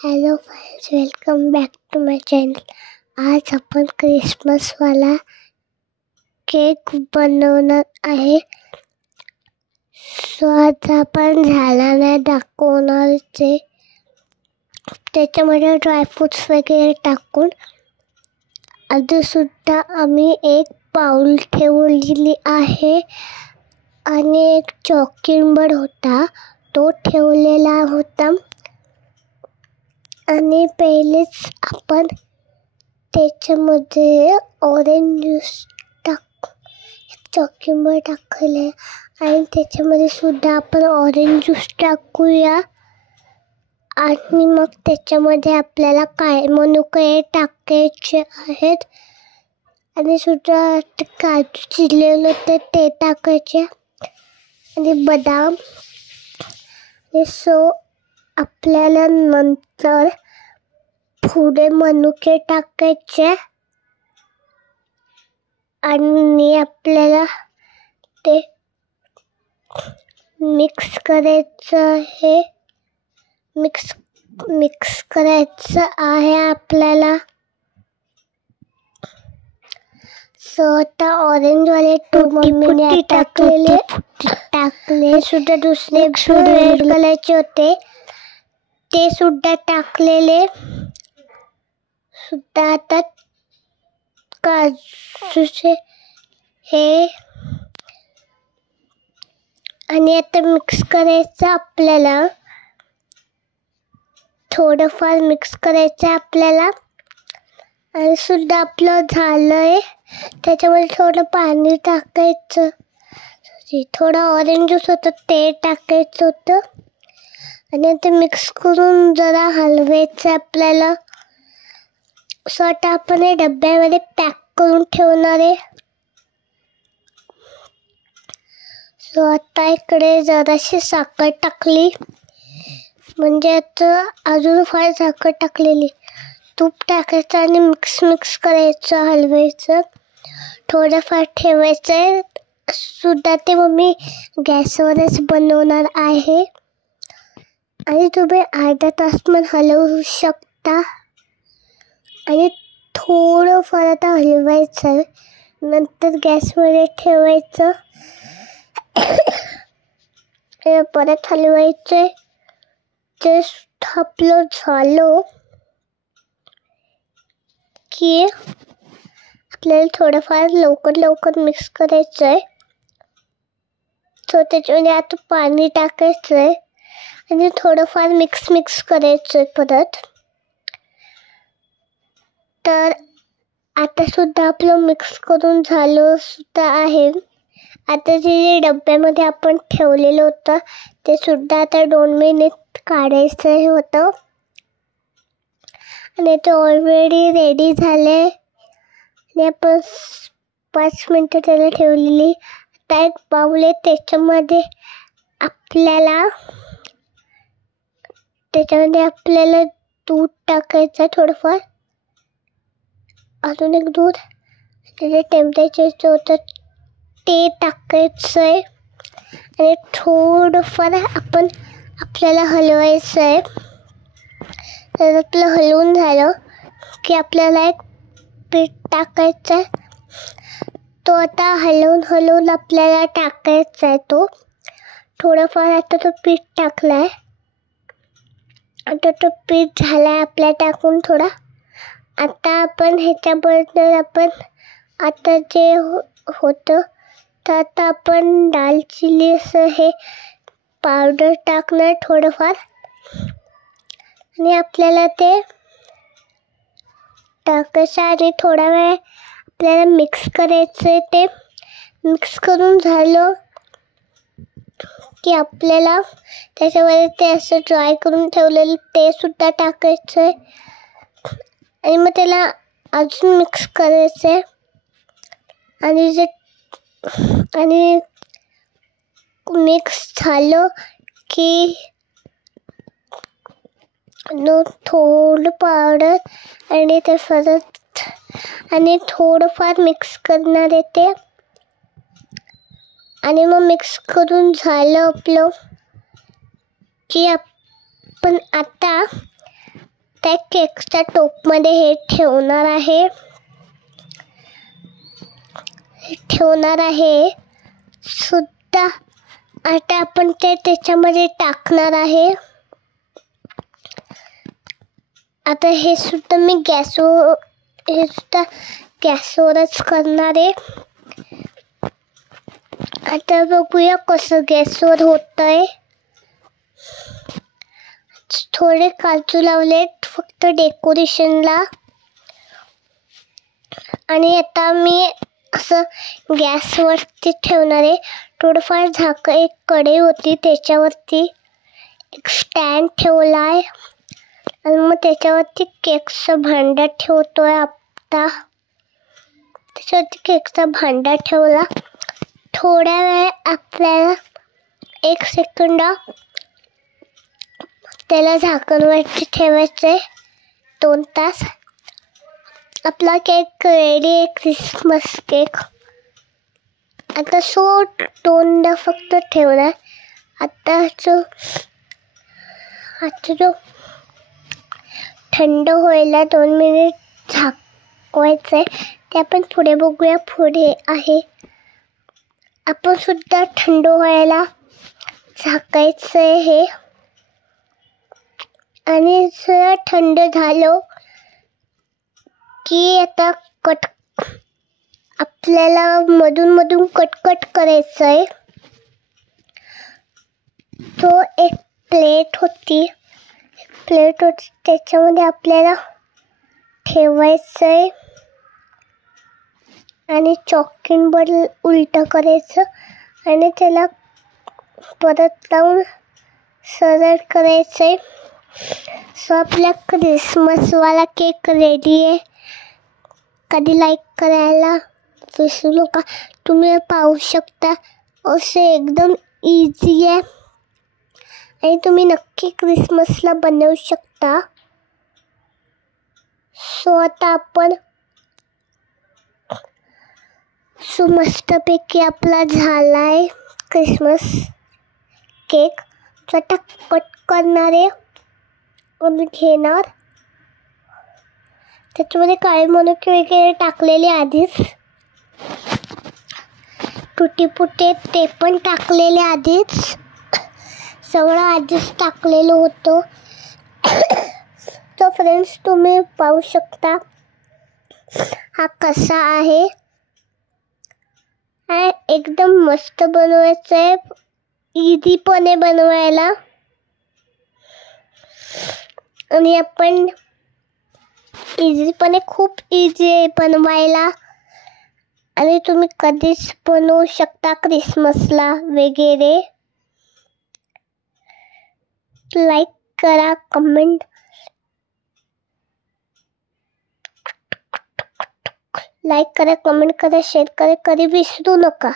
Hello friends, welcome back to my channel. आज आपण क्रिसमसवाला cake बनवणार आहे. सो आज आपण झाडाने दाखवणार ते. त्याच्यामध्ये ड्रायफ्रुट्स वगैरे टाकून आधीसुद्धा आम्ही एक बाउल ठेवलेली आहे आणि एक चॉकिंग होता तो ठेवलेला होता. आणि पहिलेच आपण त्याच्यामध्ये ऑरेंज ज्यूस चॉकिंग बोर्ड टाकले आणि त्याच्यामध्ये सुद्धा आपण ऑरेंज ज्यूस टाकूया. आणि मग त्याच्यामध्ये आपल्याला काय मनुके टाकायचे आहेत आणि सुद्धा काजू चिरलेलं होतं ते टाकायचे आणि बदाम. सो आपल्याला नंतर पुढे मनुके टाकायचे आणि आपल्याला ते मिक्स करायचं आहे. मिक्स करायचं आहे आपल्याला. सो आता ऑरेंजवाले मम्मीने टाकले सुद्धा. दुसरे रेड कलरचे होते ते सुद्धा टाकलेले सुद्धा. आता काजूचे हे आणि आता मिक्स करायचं आपल्याला. थोडंफार मिक्स करायचं आपल्याला आणि सुद्धा आपलं झालंय. त्याच्यामध्ये थोडं पाणी टाकायचं. थोडं ऑरेंज ज्यूस होतं ते टाकायचं होतं आणि ते मिक्स करून जरा हलवायचं आपल्याला. सो आता आपण हे डब्यामध्ये पॅक करून ठेवणार आहे. सो आता इकडे जराशी साखर टाकली, म्हणजे आता अजून फार साखर टाकलेली. तूप टाकायचं आणि मिक्स करायचं, हलवायचं, थोडंफार ठेवायचं सुद्धा. ते मम्मी गॅसवरच बनवणार आहे आणि तुम्ही अर्धा तास पण हलवू शकता. आणि थोडंफार आता हलवायचं, नंतर गॅसमध्ये ठेवायचं, परत हलवायचं. ते आपलं झालं की आपल्याला थोडंफार लवकर मिक्स करायचं आहे. सो त्याच्यामध्ये आता पाणी टाकायचं आहे आणि थोडंफार मिक्स करायचं आहे परत. तर आता सुद्धा आपलं मिक्स करून झालं सुद्धा आहे. आता जे डब्यामध्ये आपण ठेवलेलं होतं ते सुद्धा आता 2 मिनिट काढायचं होतं आणि ते ऑलरेडी रेडी झाले आणि आपण 5 मिनिटं त्याला ठेवलेली. आता एक बाउल आहे, त्याच्यामध्ये आपल्याला दूध टाकायचं थोडंफार, अजून एक दूध, त्याचे टेम्परेचर होतं ते टाकायचं आहे आणि थोडंफार आपल्याला हलवायचं आहे. तर आपलं हलवून झालं की आपल्याला एक पीठ टाकायचं आहे. तो आता हलवून आपल्याला टाकायचा आहे. तो थोडाफार आता तो पीठ टाकला आहे. आता तो पीठ झाला आहे आपल्या टाकून थोडा. आता आपण ह्याच्याबद्दल आता जे होतं तर आता आपण दालचिनी असं हे पावडर टाकणार थोडंफार आणि आपल्याला ते टाकायचं आणि थोडा वेळ आपल्याला मिक्स करायचं. ते मिक्स करून झालं की आपल्याला त्याच्यामध्ये ते असं ड्राय करून ठेवलेलं ते सुद्धा टाकायचं आहे आणि मग त्याला अजून मिक्स करायचं आहे. आणि मिक्स झालं की थोडं पावडर आणि ते परत आणि थोडंफार मिक्स करणार आहे ते. आणि मग मिक्स करून झालं आपलं की आपण आता त्या केकच्या टोपमध्ये हे ठेवणार आहे सुद्धा. आता आपण ते त्याच्यामध्ये टाकणार आहे. आता हे सुद्धा मी गॅसवरच करणार आहे. आता बघूया कसं गॅसवर होतंय. थोडे काजू लावलेत फक्त डेकोरेशनला. आणि आता मी असं गॅसवरती ठेवणार आहे. थोडंफार एक कढई होती त्याच्यावरती एक स्टँड ठेवला आहे. आणि मग त्याच्यावरती केकचं भांडं ठेवतोय. आता त्याच्यावरती केकचा भांडा ठेवला. थोड्या वेळ आपल्याला 1 सेकंद त्याला झाकणवरती ठेवायचं आहे. 2 तास आपला केक रेडी आहे. Christmas cake. आता दोनदा फक्त ठेवणार. आता जो थंड व्हायला 2 मिनिट झाकवायचं आहे. ते आपण पुढे बघूया. पुढे आहे आपण सुद्धा थंड व्हायला झाकायचं आहे हे. आणि जर थंड झालं की आता आपल्याला मधून कट करायचं आहे. तो एक प्लेट होती त्याच्यामध्ये आपल्याला ठेवायचं आहे. आणि चॉकींवर उलटं करायचं आणि त्याला परत लावून सरळ करायचं आहे. सो आपला क्रिसमसवाला केक रेडी आहे. कधी लाईक करायला विसरू नका. तुम्ही पाहू शकता असे एकदम इझी आहे. आणि तुम्ही नक्की क्रिसमसला बनवू शकता. सो आता आपण मस्तपैकी आपला झालाय क्रिसमस केक. आता कट करणारे आणि घेणार. त्याच्यामध्ये काळे मनुके वगैरे टाकलेले आधीच. तुटी फुटे ते पण टाकलेले आधीच. सगळं आधीच टाकलेलं होतं. तर फ्रेंड्स तुम्ही पाहू शकता हा कसा आहे. एकदम मस्त बनवायचं आहे. इझी पण आहे बनवायला. आणि आपण खूप इझी आहे बनवायला. आणि तुम्ही कधीच बनवू शकता क्रिसमसला वगैरे. लाईक करा, कमेंट करा, शेअर करा. कधी विसरू नका.